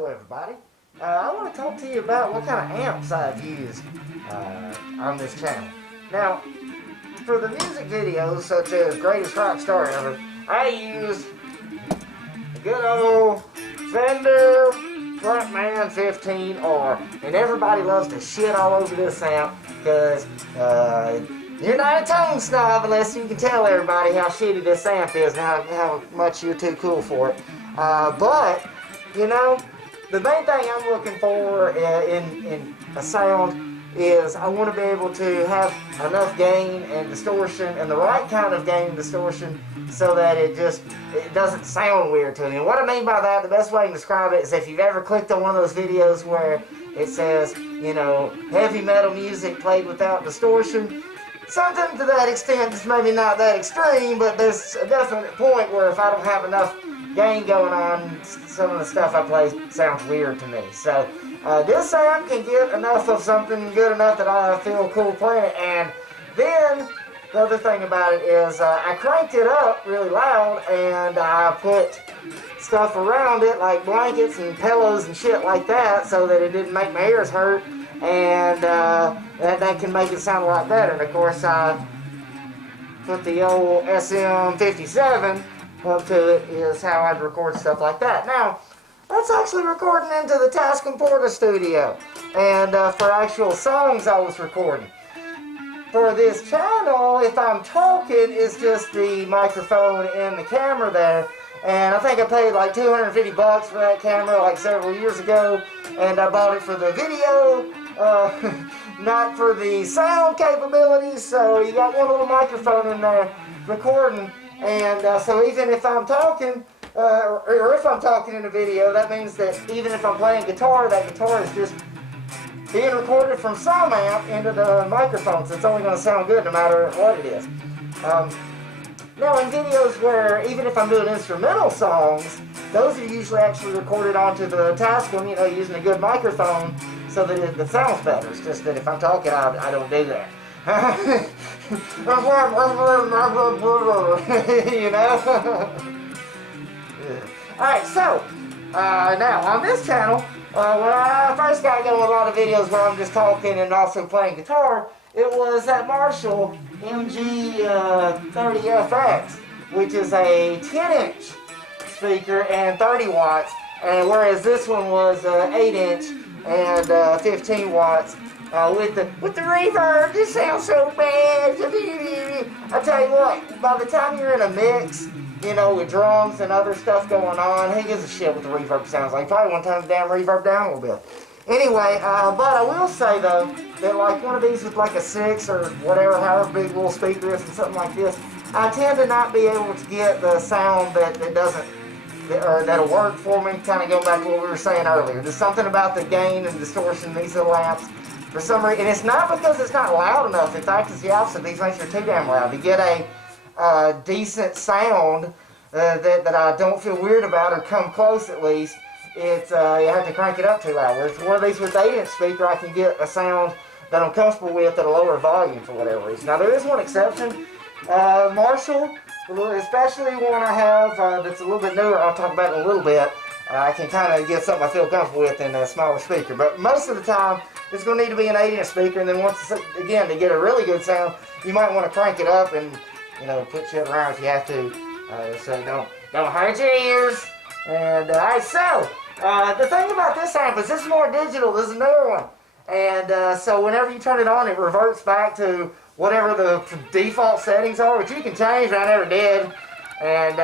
Hello everybody. I want to talk to you about what kind of amps I've used on this channel. Now, for the music videos such as Greatest Rock Star Ever, I use the good old Fender Frontman 15R. And everybody loves to shit all over this amp because you're not a tone snob unless you can tell everybody how shitty this amp is and how much you're too cool for it. But, you know, the main thing I'm looking for in a sound is I want to be able to have enough gain and distortion and the right kind of gain and distortion so that it doesn't sound weird to me. And what I mean by that, the best way I can describe it is if you've ever clicked on one of those videos where it says, you know, heavy metal music played without distortion. Something to that extent, it's maybe not that extreme, but there's a definite point where if I don't have enough gain going on, some of the stuff I play sounds weird to me. So this amp can get enough of something good enough that I feel cool playing it. And then the other thing about it is I cranked it up really loud and I put stuff around it like blankets and pillows and shit like that so that it didn't make my ears hurt, and that can make it sound a lot better. And of course I put the old SM57 up to it is how I'd record stuff like that. Now, that's actually recording into the Tascam Porta studio, and for actual songs I was recording. For this channel, if I'm talking, it's just the microphone and the camera there, and I think I paid like 250 bucks for that camera like several years ago, and I bought it for the video, not for the sound capabilities, so you got one little microphone in there recording. And so even if I'm talking, or if I'm talking in a video, that means that even if I'm playing guitar, that guitar is just being recorded from some amp into the microphone, so it's only going to sound good no matter what it is. Now in videos where, even if I'm doing instrumental songs, those are usually actually recorded onto the Tascam, you know, using a good microphone so that it sounds better. It's just that if I'm talking, I don't do that. You know? Alright, so now on this channel, when I first got going with a lot of videos where I'm just talking and also playing guitar, it was that Marshall MG30FX, which is a 10-inch speaker and 30 watts, and whereas this one was 8-inch and 15 watts. With the reverb, this sounds so bad. I tell you what, by the time you're in a mix, you know, with drums and other stuff going on, who gives a shit what the reverb sounds like? Probably want to turn the damn reverb down a little bit. Anyway, but I will say though, that like one of these with like a 6 or whatever, however big a little speaker is and something like this, I tend to not be able to get the sound that doesn't, or that'll work for me. Kind of going back to what we were saying earlier. There's something about the gain and distortion in these little amps. For some reason, and it's not because it's not loud enough. In fact, it's the opposite. These things are too damn loud. To get a decent sound that I don't feel weird about or come close at least, it's you have to crank it up too loud. Whereas one of these with 8-inch speaker, I can get a sound that I'm comfortable with at a lower volume for whatever reason. Now there is one exception. Marshall, especially one I have that's a little bit newer. I'll talk about it in a little bit. I can kind of get something I feel comfortable with in a smaller speaker. But most of the time, it's going to need to be an 8-inch speaker, and then once again, to get a really good sound, you might want to crank it up and, you know, put shit around if you have to, so don't hurt your ears. And alright, so the thing about this amp is this is more digital. This is a newer one, and so whenever you turn it on, it reverts back to whatever the default settings are, which you can change. I never did, and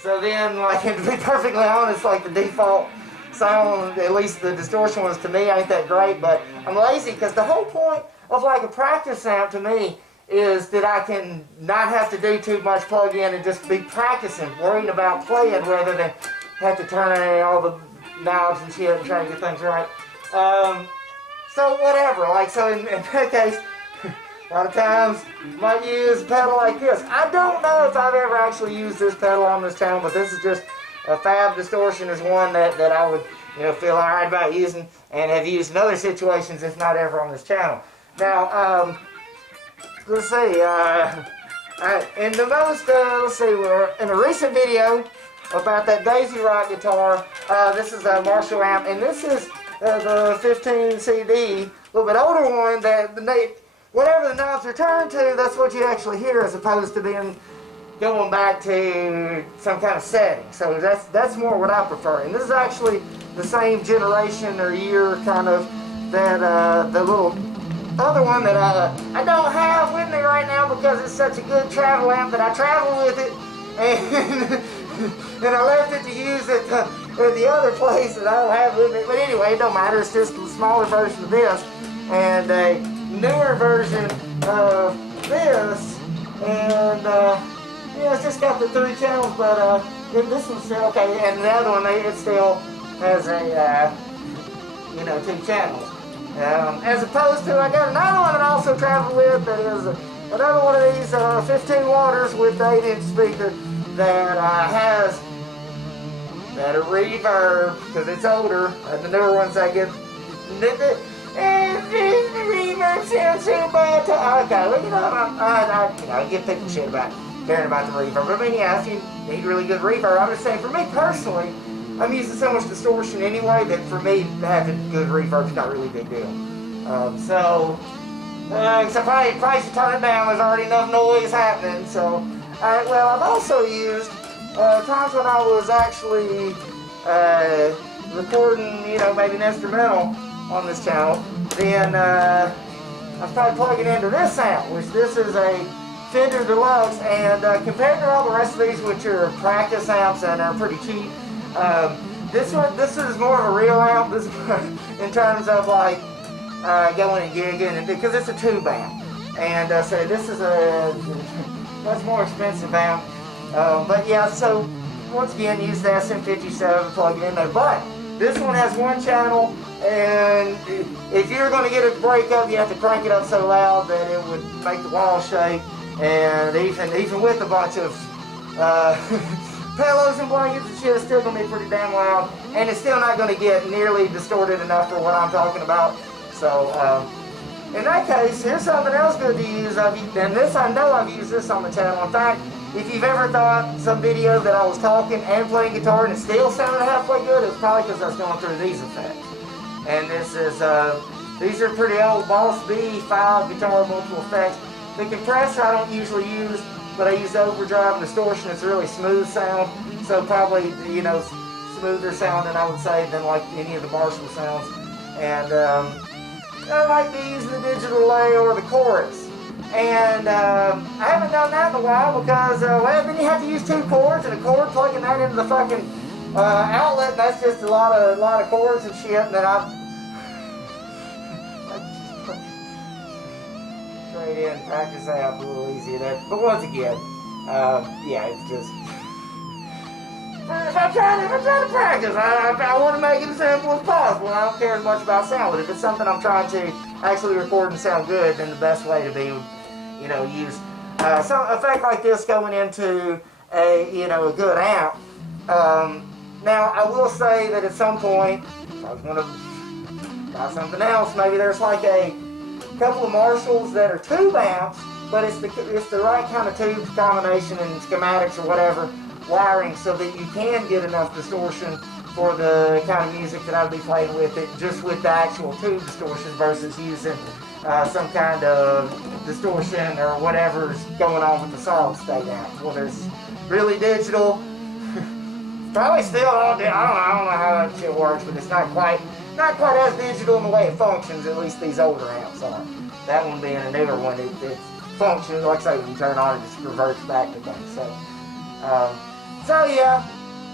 so then, like, to be perfectly honest, like the default sound, at least the distortion ones to me ain't that great, but I'm lazy because the whole point of like a practice amp to me is that I can not have to do too much plug in and just be practicing, worrying about playing rather than have to turn on all the knobs and shit and try to get things right. So whatever, like, so in that case, a lot of times you might use a pedal like this. I don't know if I've ever actually used this pedal on this channel, but this is just a Fab Distortion is one that I would, you know, feel alright about using and have used in other situations, if not ever on this channel. Now, let's see, in the most, let's see, in a recent video, about that Daisy Rock guitar. This is a Marshall amp, and this is the 15 CD, a little bit older one, that whatever the knobs are turned to, that's what you actually hear, as opposed to being going back to some kind of setting. So that's more what I prefer. And this is actually the same generation or year kind of that the little other one that I don't have with me right now because it's such a good travel amp that I travel with it, and I left it to use it at the other place that I don't have with me. But anyway, it don't matter. It's just a smaller version of this and a newer version of this, and yeah, it's just got the 3 channels, but this one's still okay, and the other one, it still has a, 2 channels. As opposed to, I got another one that I also travel with that is another one of these 15 waters with the 8-inch speaker that has a reverb, because it's older. The newer ones I get, the reverb sounds so bad. Okay, well, I give people shit about caring about the reverb. I mean, yeah, if you need really good reverb, I'm just saying, for me personally, I'm using so much distortion anyway that for me, having good reverb is not really a big deal. So probably should turn it down. There's already enough noise happening. So, well, I've also used times when I was actually recording, maybe an instrumental on this channel. Then I started plugging into this amp, which this is a Fender Deluxe, and compared to all the rest of these, which are practice amps and are pretty cheap, this is more of a real amp. This in terms of like going and gigging, and because it's a tube amp, and so this is a much more expensive amp. But yeah, so once again, use the SM57, plug it in there. But this one has 1 channel, and if you're going to get it to break up, you have to crank it up so loud that it would make the wall shake. And even with a bunch of pillows and blankets and shit, it's still going to be pretty damn loud. And it's still not going to get nearly distorted enough for what I'm talking about. So, in that case, here's something else good to use. And this, I know I've used this on the channel. In fact, if you've ever thought some video that I was talking and playing guitar and it still sounded halfway good, it's probably because I was going through these effects. And this is, these are pretty old Boss B5 guitar multiple effects. The compressor I don't usually use, but I use overdrive and distortion. It's a really smooth sound, so probably, smoother sounding, I would say, than like any of the Marshall sounds. And I like to use the digital delay or the chorus. And I haven't done that in a while because, well, then you have to use 2 chords and a cord, plugging that into the fucking outlet, and that's just a lot of chords and shit. And then straight in, practice out a little easier there. But once again, yeah, it's just, if I'm trying to practice, I want to make it as simple as possible. I don't care as much about sound, but if it's something I'm trying to actually record and sound good, then the best way to be, use some effect like this going into a good amp. Now, I will say that at some point, if I was going to buy something else, maybe there's like a couple of Marshalls that are tube amps, but it's the right kind of tube combination and schematics or whatever wiring, so that you can get enough distortion for the kind of music that I'd be playing with it, just with the actual tube distortion versus using some kind of distortion or whatever's going on with the solid state amp. Well, there's really digital. Probably still, I don't know how that shit works, but it's not quite as digital in the way it functions. At least these older amps are. That one being a newer one, it functions like I say, when you turn on, it just reverts back to things. So yeah.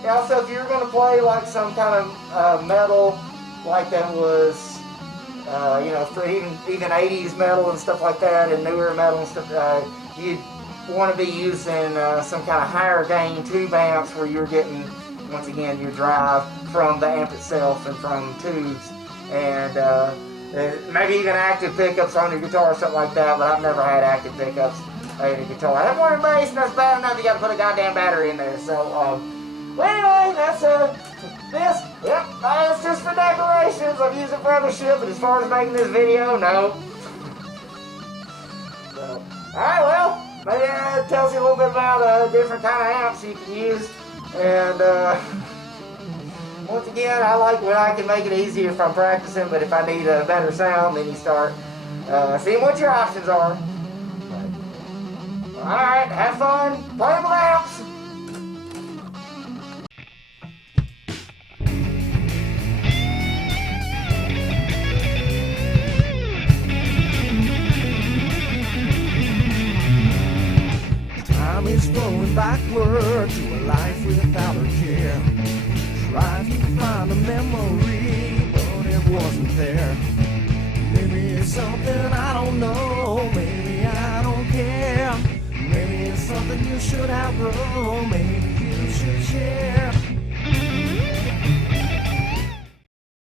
Also, if you're going to play like some kind of metal, like that was, for even 80s metal and stuff like that, and newer metal and stuff, you'd want to be using some kind of higher gain tube amps where you're getting, once again, your drive from the amp itself and from tubes, and maybe even active pickups on your guitar or something like that, but I've never had active pickups on a guitar. I have one in bass, and that's bad enough. You got to put a goddamn battery in there. So, well, anyway, that's this. Yep, it's just for decorations. I've used it for other shit, but as far as making this video, no. So, alright, well, maybe that tells you a little bit about different kind of amps you can use And once again, I like when I can make it easier if I'm practicing, but if I need a better sound, then you start seeing what your options are. Alright, have fun playing with amps. Time is flowing backward to a life without a care. Trying to find a memory, but it wasn't there. Maybe it's something I don't know, maybe I don't care. Maybe it's something you should outgrow, maybe you should share.